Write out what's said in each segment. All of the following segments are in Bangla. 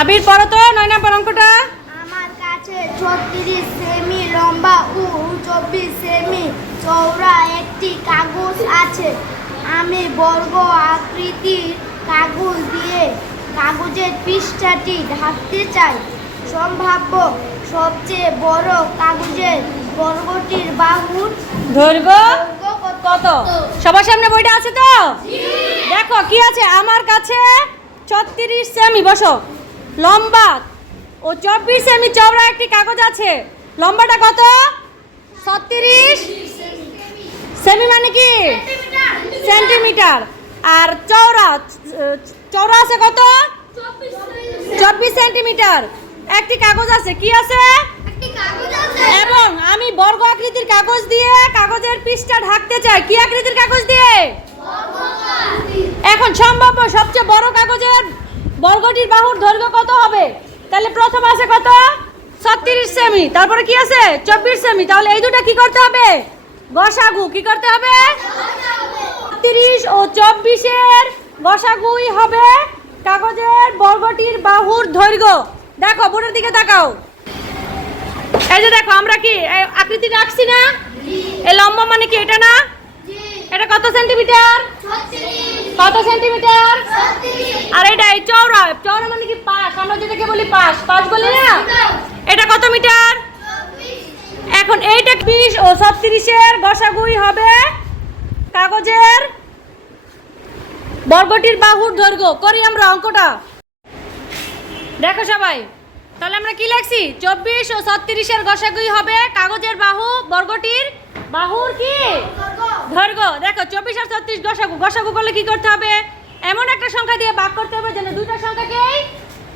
আবির পড়ো তো নয় নাম্বার অঙ্কটা। আমার কাছে ছত্রিশ সেমি লম্বা ও চব্বিশ সেমি চওড়া একটি কাগজ আছে। আমি বর্গ আকৃতির কাগজ দিয়ে কাগজের পৃষ্ঠাটি ঢাকতে চাই। সম্ভাব্য সবচেয়ে বড় কাগজের বর্গটির বাহুর দৈর্ঘ্য কত? সবার সামনে বইটা আছে তো? দেখো কি আছে? আমার কাছে ছত্রিশ সেমি বসো। লম্বা। ও চব্বিশ সেমি চওড়া একটি কাগজ আছে। লম্বাটা কত? ছত্রিশ। সেমি মানে কি? সেন্টিমিটার। আর চওড়া চওড়া আছে কত? চব্বিশ সেন্টিমিটার। একটি কাগজ আছে। কি আছে? এবং আমি বর্গ আকৃতির কাগজ দিয়ে কাগজের পৃষ্ঠা ঢাকতে চাই। কি আকৃতির কাগজ দিয়ে? এখন সম্ভাব্য সবচেয়ে বড় কাগজের বর্গটির বাহুর দৈর্ঘ্য কত হবে? তাহলে প্রথম আছে কত? ছত্রিশ সেমি। তারপরে কি আছে? চব্বিশ সেমি। তাহলে এই দুটো কি করতে হবে? গসাগু। কি করতে হবে? ছত্রিশ ও চব্বিশের গসাগুই হবে কাগজের বর্গটির বাহুর দৈর্ঘ্য। দেখো বোর্ডের দিকে তাকাও। এই যে দেখো, আমরা কি আকৃতি রাখছি না? এই লম্বা মানে কি, এটা না? এটা কত সেন্টিমিটার? কত সেন্টিমিটার? আর এটা এই চওড়া চওড়া মানে কি পাশ? আমরা যেটাকে বলি পাশ। পাশ বলি না? এটা কত মিটার? এখন এইটা বিশ ও ছত্রিশের গসাগুই হবে কাগজের। বর্গটির বাহুর দৈর্ঘ্য। করি আমরা অঙ্কটা। দেখো সবাই তাহলে আমরা কি লিখছি? চব্বিশ ও ছত্রিশের গসাগুই হবে কাগজের বাহু বর্গটির বাহুর কি? দৈর্ঘ্য দেখো চব্বিশ আর ছত্রিশ গসাগু গসাগু করলে কি করতে হবে? এমন একটা সংখ্যা দিয়ে ভাগ করতে হবে যেন দুইটা সংখ্যাকেই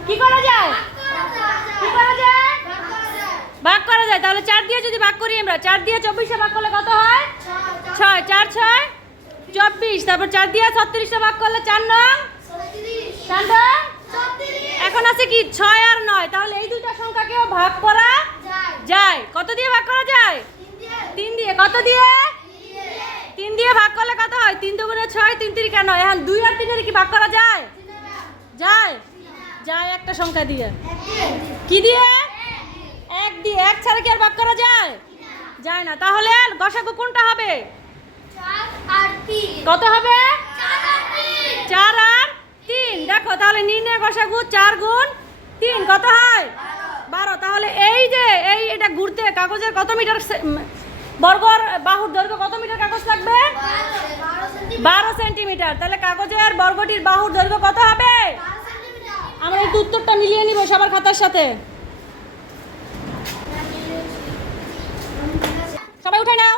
কি করা যায়? কি করা যায়? ভাগ করা যায়। তাহলে চার দিয়ে যদি ভাগ করি আমরা চার দিয়ে চব্বিশে ভাগ করলে কত হয়? ছয়। চার ছয়? চব্বিশ। তারপর চার দিয়ে ছত্রিশে ভাগ করলে চার নং? চার নং? এখন আছে কি? ছয় আর নয়। তাহলে এই দুইটা সংখ্যাকেও ভাগ করা যায়। কত দিয়ে ভাগ করা যায়? তিন দিয়ে। কত দিয়ে? ভাগ করলে কত হয়? তিন দুগুণে ছয়, তিন তিরিকা নয় এখন দুই আর তিনের কি ভাগ করা যায়? যায়। যায় একটা সংখ্যা দিয়ে। কি দিয়ে? এক দিয়ে। এক ছাড়া কি আর ভাগ করা যায়? যায় না। তাহলে গসাগু কোনটা হবে? কত হবে? চার আর তিন। দেখো, তাহলে নির্ণয় গসাগু চার গুণ তিন। কত হয়? বারো। তাহলে এই যে, এই এটা ঘুরতে কাগজের কত মিটার বর্গর বাহুর দৈর্ঘ্য কত মিটার কাগজ বারো সেন্টিমিটার। তাহলে কাগজের বর্গটির বাহুর দৈর্ঘ্য কত হবে? আমরা একটু উত্তরটা মিলিয়ে নিব সবার খাতার সাথে। সবাই উঠে নাও।